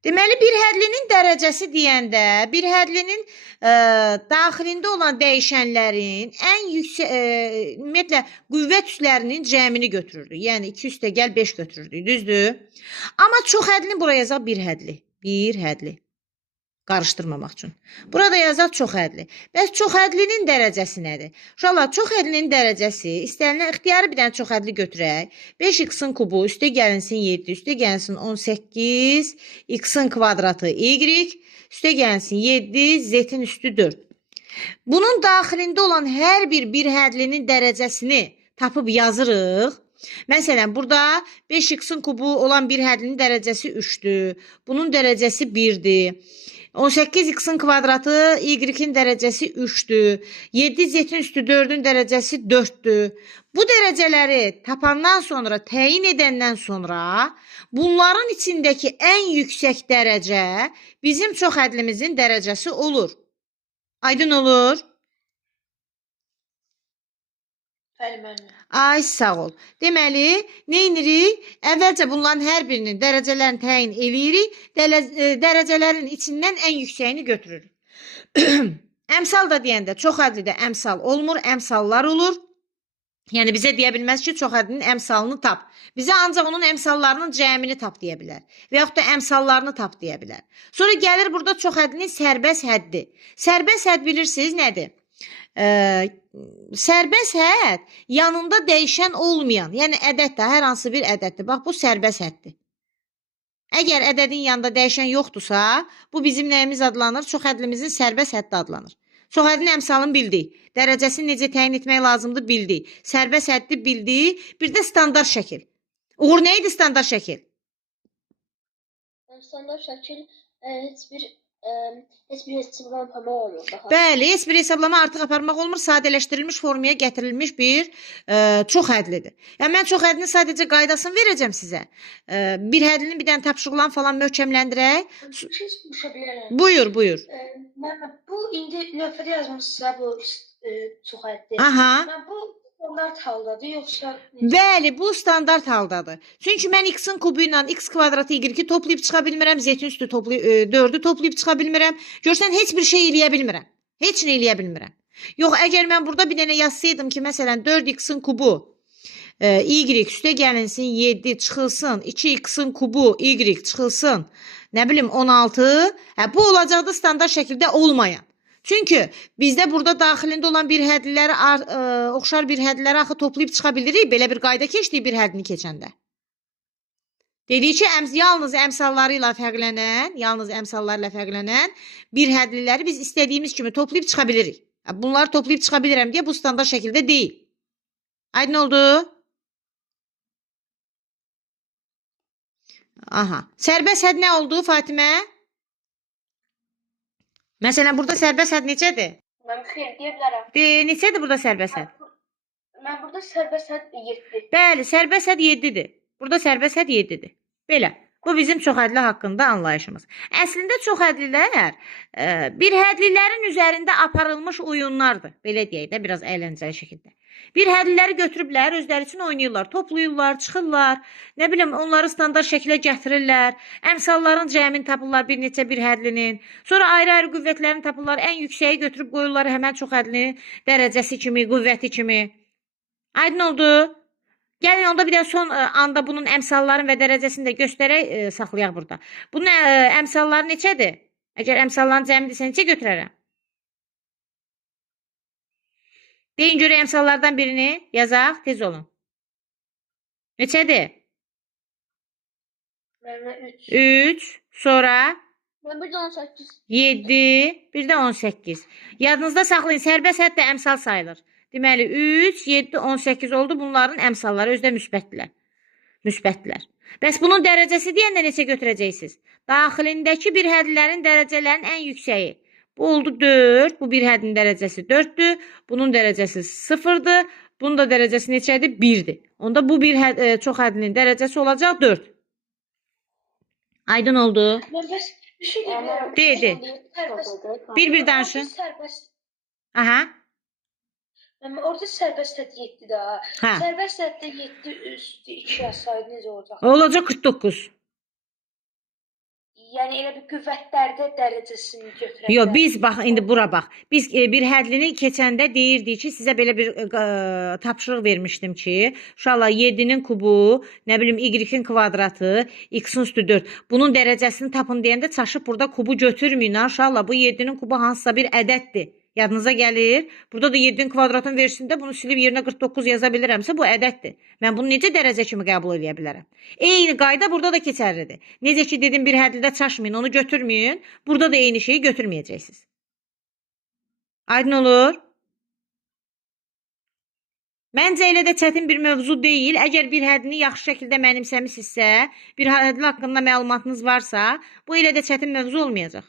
Deməli, bir hədlinin dərəcəsi deyəndə, bir hədlinin daxilində olan dəyişənlərin ən yüksək, ümumiyyətlə, qüvvət üslərinin cəmini götürürdük. Yəni, 2 üstə gəl 5 götürürdük, düzdür? Amma çox hədlini buraya yazaq bir hədli. Bir hədli. Qarışdırmamaq üçün. Burada yazaq çox hədli. Bəs çox hədlinin dərəcəsi nədir? Uşaqlar, çox hədlinin dərəcəsi, istənilən ixtiyarı bir dənə çox hədli götürək. 5x-in kubu üstə gəlinsin 7, üstə gəlinsin 18, x-in kvadratı y, üstə gəlinsin 7, z-in üstü 4. Bunun daxilində olan hər bir hədlinin dərəcəsini tapıb yazırıq. Məsələn, burada 5x-in kubu olan bir hədlinin dərəcəsi 3-dür. Bunun dərəcəsi 1-dir. 18x-in kvadratı y-in dərəcəsi 3-dür. 7z-in üstü 4-ün dərəcəsi 4-dür. Bu dərəcələri tapandan sonra, təyin edəndən sonra bunların içindəki ən yüksək dərəcə bizim çox hədlimizin dərəcəsi olur. Aydın olur? Ay, sağ ol. Deməli, nə edirik? Əvvəlcə bunların hər birinin dərəcələrini təyin eləyirik. Dərəcələrin içindən ən yüksəyini götürürük. Əmsal da deyəndə çox hədlidə əmsal olmur, əmsallar olur. Yəni, bizə deyə bilməz ki, çox hədlinin əmsalını tap. Bizə ancaq onun əmsallarının cəmini tap deyə bilər. Və yaxud da əmsallarını tap deyə bilər. Sonra gəlir burada çox hədlinin sərbəst həddi. Sərbəst hədd bilirsiniz nədir? Sərbəst hədd yanında dəyişən olmayan, yəni ədəddə, hər hansı bir ədəddir. Bax, bu sərbəst həddir. Əgər ədədin yanında dəyişən yoxdursa, bu bizim nəyimiz adlanır? Çox hədlimizin sərbəst həddi adlanır. Çox hədin əmsalını bildik. Dərəcəsini necə təyin etmək lazımdır bildik. Sərbəst həddi bildik. Bir də standart şəkil. Uğur, nə idi standart şəkil? Standart şəkil heç bir hesablama aparmaq olmur. Bəli, heç bir hesablama artıq aparmaq olmur. Sadələşdirilmiş formaya gətirilmiş bir çox hədlidir. Yəni, mən çox hədlinin sadəcə qaydasını verəcəm sizə. Bir hədlinin bir dənə tapşırıqlarını falan möhkəmləndirək. Bir şey soruşa bilərəm. Buyur, buyur. Bu indi lövhədə yazmışsınızsa bu çox həddi. Aha. Bu standart haldadır, yoxsa... Bəli, bu standart haldadır. Çünki mən x-in kubu ilə x kvadratı y-i toplayıb çıxa bilmirəm, z-in üstü 4-ü toplayıb çıxa bilmirəm. Görsən, heç bir şey eləyə bilmirəm. Heç nə eləyə bilmirəm. Yox, əgər mən burada bir dənə yazsaydım ki, məsələn, 4x-in kubu y üstə gəlinsin 7 çıxılsın, 2x-in kubu y çıxılsın, nə bilim 16, bu olacaqdı standart şəkildə olmayan. Çünki bizdə burada daxilində olan bir hədliləri, oxşar bir hədliləri axı toplayıb çıxa bilirik. Belə bir qayda keçdik bir hədlini keçəndə. Dedik ki, yalnız əmsalları ilə fərqlənən bir hədliləri biz istədiyimiz kimi toplayıb çıxa bilirik. Bunları toplayıb çıxa bilirəm deyə bu standart şəkildə deyil. Aydın oldu? Aha. Sərbəst hədd nə oldu Fatimə? Məsələn, burada sərbəst hədd necədir? Mən xeyr deyə bilərəm. Neçədir burada sərbəst hədd? Mən burada sərbəst hədd 7. Bəli, sərbəst hədd 7-dir. Burada sərbəst hədd 7-dir. Belə. Bu bizim çox hədli haqqında anlayışımız. Əslində çox hədlilər bir hədlilərin üzərində aparılmış oyunlardır. Belə deyək də, biraz əyləncəli şəkildə. Bir hədliləri götürüblər, özləri üçün oynayırlar, toplayırlar, çıxırlar, nə bilim, onları standart şəkilə gətirirlər, əmsalların cəmini tapırlar bir neçə bir hədlinin, sonra ayrı-ayrı qüvvətlərini tapırlar, ən yüksəyi götürüb qoyurlar həmən çox hədlinin dərəcəsi kimi, qüvvəti kimi. Aydın oldu? Gəlin, onda bir də son anda bunun əmsalların və dərəcəsini də göstərək, saxlayaq burada. Bunun əmsalları neçədir? Əgər əmsalların cəmidirsə, neçə götürərəm? Deyin görə əmsallardan birini yazaq, tez olun. Neçədir? Mənə 3. 3, sonra? Mən bir də 18. 7, bir də 18. Yadınızda saxlayın, sərbəst hədd də əmsal sayılır. Deməli, 3, 7, 18 oldu. Bunların əmsalları özdə müsbətdirlər. Müsbətdirlər. Bəs bunun dərəcəsi deyəndə neçə götürəcəksiniz? Daxilindəki bir hədlərin dərəcələrin ən yüksəyi. Bu oldu 4. Bu bir həddin dərəcəsi 4-dür. Bunun dərəcəsi 0-dır. Bunun da dərəcəsi neçədir? 1-dir. Onda bu bir çox həddinin dərəcəsi olacaq 4. Aydın oldu? Mən bəs bir şey deyirəm. De. Bir danışın. Aha. Orada sərbəst hədd 7-dir ha. Sərbəst həddə 7 üstü 2 yazsaydı necə olacaq? Olacaq 49. yəni elə bir qüvvətlərdə dərəcəsini götürə Yo, bilər. biz bax indi bura bax. Biz bir hədlini keçəndə deyirdik ki, sizə belə bir tapşırıq vermişdim ki, uşaqlar 7-nin kubu, nə bilim y-in kvadratı, x-in üstü 4. Bunun dərəcəsini tapın deyəndə çaşıb burada kubu götürməyin ha uşaqlar. Bu 7-nin kubu hansısa bir ədəddir. Yadınıza gəlir? Burada da 7-nin kvadratın versində bunu silib yerinə 49 yaza bilirəmsə bu ədəddir. Mən bunu necə dərəcə kimi qəbul edə bilərəm? Eyni qayda burada da keçərlidir. Necə ki dedim bir hədlidə çaşmayın, onu götürməyin. Burada da eyni şeyi götürməyəcəksiniz. Aydın olur? Məncə elə də çətin bir mövzu deyil. Əgər bir hədini yaxşı şəkildə mənimsəmisinizsə, bir hədli haqqında məlumatınız varsa, bu elə də çətin mövzu olmayacaq.